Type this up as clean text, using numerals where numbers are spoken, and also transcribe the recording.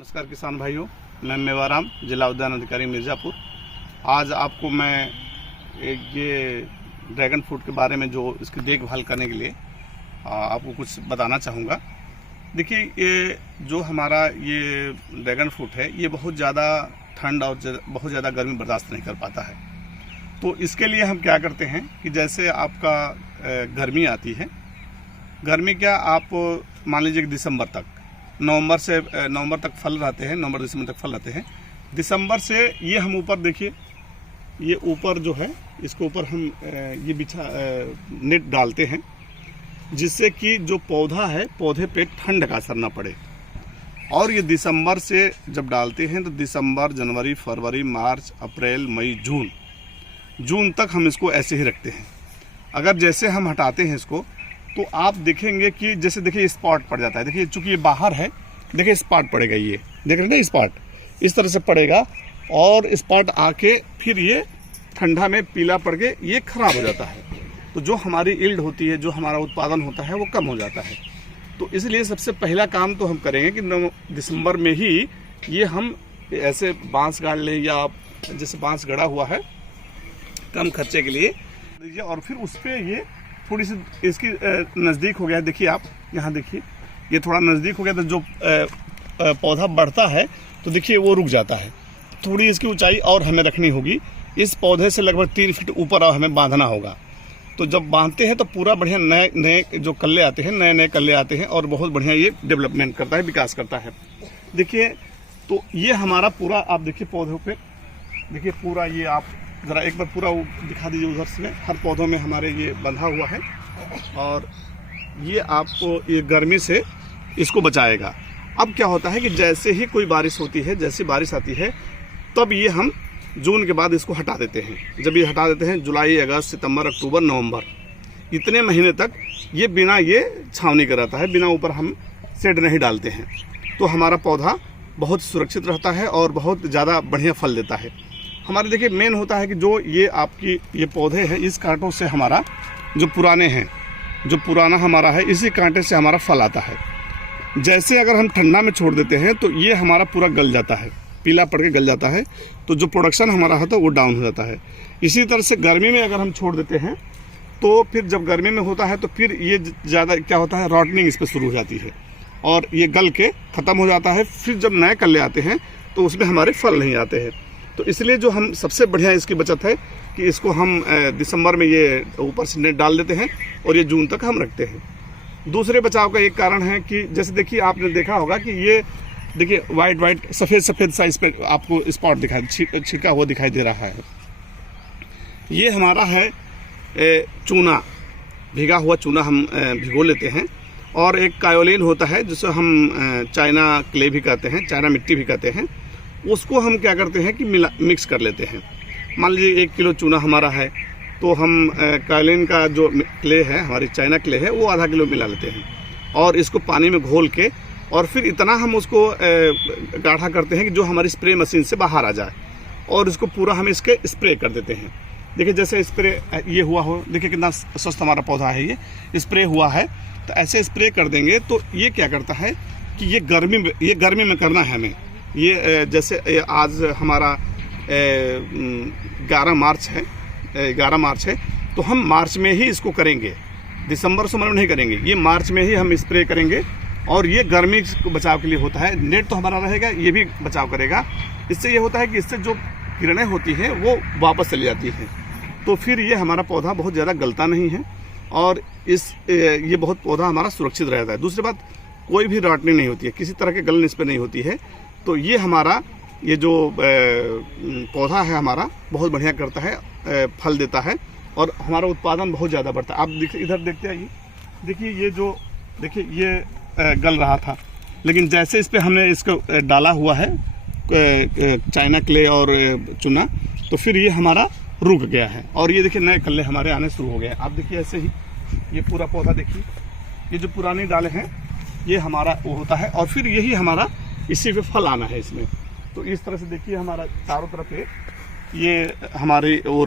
नमस्कार किसान भाइयों, मैं मेवाराम, जिला उद्यान अधिकारी मिर्ज़ापुर। आज आपको मैं ये ड्रैगन फ्रूट के बारे में जो इसकी देखभाल करने के लिए आपको कुछ बताना चाहूँगा। देखिए, ये जो हमारा ये ड्रैगन फ्रूट है, ये बहुत ज़्यादा ठंड और बहुत ज़्यादा गर्मी बर्दाश्त नहीं कर पाता है। तो इसके लिए हम क्या करते हैं कि जैसे आपका गर्मी आती है, गर्मी क्या आप मान लीजिए कि दिसंबर तक, नवंबर तक फल रहते हैं, नवंबर दिसंबर तक फल रहते हैं। दिसंबर से ये हम ऊपर देखिए, ये ऊपर जो है इसके ऊपर हम ये नेट डालते हैं, जिससे कि जो पौधा है, पौधे पे ठंड का असर ना पड़े। और ये दिसंबर से जब डालते हैं तो दिसंबर, जनवरी, फरवरी, मार्च, अप्रैल, मई, जून तक हम इसको ऐसे ही रखते हैं। अगर जैसे हम हटाते हैं इसको तो आप देखेंगे कि जैसे देखिए स्पॉट पड़ जाता है। देखिए चूंकि ये बाहर है, देखिए स्पॉट पड़ेगा, ये देख रहे हैं ना, स्पॉट इस तरह से पड़ेगा और स्पॉट आके फिर ये ठंडा में पीला पड़ के ये खराब हो जाता है। तो जो हमारी यील्ड होती है, जो हमारा उत्पादन होता है, वो कम हो जाता है। तो इसलिए सबसे पहला काम तो हम करेंगे कि दिसंबर में ही ये हम ऐसे बांस गाड़ लें, या जैसे बांस गड़ा हुआ है कम खर्चे के लिए दीजिए, और फिर उस पर ये थोड़ी सी इसकी नज़दीक हो गया। देखिए आप यहाँ देखिए, ये थोड़ा नज़दीक हो गया तो जो पौधा बढ़ता है तो देखिए वो रुक जाता है। थोड़ी इसकी ऊंचाई और हमें रखनी होगी, इस पौधे से लगभग 3 फीट ऊपर और हमें बांधना होगा। तो जब बांधते हैं तो पूरा बढ़िया नए जो कल्ले आते हैं, नए कल्ले आते हैं और बहुत बढ़िया ये डेवलपमेंट करता है, विकास करता है। देखिए, तो ये हमारा पूरा आप देखिए पौधों पे, देखिए पूरा ये आप ज़रा एक बार पूरा दिखा दीजिए उधर से। हर पौधों में हमारे ये बंधा हुआ है और ये आपको ये गर्मी से इसको बचाएगा। अब क्या होता है कि जैसे ही कोई बारिश होती है, जैसी बारिश आती है, तब ये हम जून के बाद इसको हटा देते हैं। जब ये हटा देते हैं, जुलाई, अगस्त, सितंबर, अक्टूबर, नवंबर, इतने महीने तक ये बिना ये छावनी का रहता है, बिना ऊपर हम शेड नहीं डालते हैं। तो हमारा पौधा बहुत सुरक्षित रहता है और बहुत ज़्यादा बढ़िया फल देता है। हमारे देखिए मेन होता है कि जो ये आपकी ये पौधे हैं, इस कांटों से हमारा जो पुराने हैं, जो पुराना हमारा है, इसी कांटे से हमारा फल आता है। जैसे अगर हम ठंडा में छोड़ देते हैं तो ये हमारा पूरा गल जाता है, पीला पड़ के गल जाता है, तो जो प्रोडक्शन हमारा होता है वो डाउन हो जाता है। इसी तरह से गर्मी में अगर हम छोड़ देते हैं तो फिर जब गर्मी में होता है तो फिर ये ज़्यादा क्या होता है, रॉटनिंग इस पर शुरू हो जाती है और ये गल के ख़त्म हो जाता है। फिर जब नए कल्ले आते हैं तो उसमें हमारे फल नहीं आते हैं। तो इसलिए जो हम सबसे बढ़िया इसकी बचत है कि इसको हम दिसंबर में ये ऊपर से नेट डाल देते हैं और ये जून तक हम रखते हैं। दूसरे बचाव का एक कारण है कि जैसे देखिए आपने देखा होगा कि ये देखिए वाइट सफ़ेद साइज पे आपको स्पॉट दिखाई छिड़का हुआ दिखाई दे रहा है। ये हमारा है चूना, भीगा हुआ चूना हम भिगो लेते हैं। और एक कायोलिन होता है जिसे हम चाइना क्ले भी कहते हैं, चाइना मिट्टी भी कहते हैं। उसको हम क्या करते हैं कि मिक्स कर लेते हैं। मान लीजिए 1 किलो चूना हमारा है तो हम कायोलिन का जो क्ले है, हमारी चाइना क्ले है, वो आधा किलो मिला लेते हैं और इसको पानी में घोल के और फिर इतना हम उसको गाढ़ा करते हैं कि जो हमारी स्प्रे मशीन से बाहर आ जाए, और इसको पूरा हम इसके स्प्रे कर देते हैं। देखिए जैसे स्प्रे ये हुआ हो, देखिए कितना स्वस्थ हमारा पौधा है, ये स्प्रे हुआ है। तो ऐसे स्प्रे कर देंगे तो ये क्या करता है कि ये गर्मी में करना है हमें। ये जैसे आज हमारा 11 मार्च है, तो हम मार्च में ही इसको करेंगे, दिसंबर से नहीं करेंगे। ये मार्च में ही हम स्प्रे करेंगे और ये गर्मी को बचाव के लिए होता है। नेट तो हमारा रहेगा, ये भी बचाव करेगा। इससे ये होता है कि इससे जो किरणें होती हैं वो वापस चली जाती हैं, तो फिर ये हमारा पौधा बहुत ज़्यादा गलता नहीं है और ये बहुत पौधा हमारा सुरक्षित रहता है। दूसरी बात, कोई भी रॉटनिंग नहीं होती है, किसी तरह के गलन इस पर नहीं होती है। तो ये हमारा ये जो पौधा है हमारा बहुत बढ़िया करता है, फल देता है और हमारा उत्पादन बहुत ज़्यादा बढ़ता है। आप देखिए इधर देखते आइए, देखिए ये जो देखिए ये गल रहा था, लेकिन जैसे इस पर हमने इसको डाला हुआ है चाइना क्ले और चूना, तो फिर ये हमारा रुक गया है और ये देखिए नए कल्ले हमारे आने शुरू हो गए हैं। आप देखिए ऐसे ही ये पूरा पौधा देखिए, ये जो पुराने डाले हैं ये हमारा वो होता है और फिर यही हमारा इसी पे फल आना है इसमें। तो इस तरह से देखिए हमारा चारों तरफ ये हमारी वो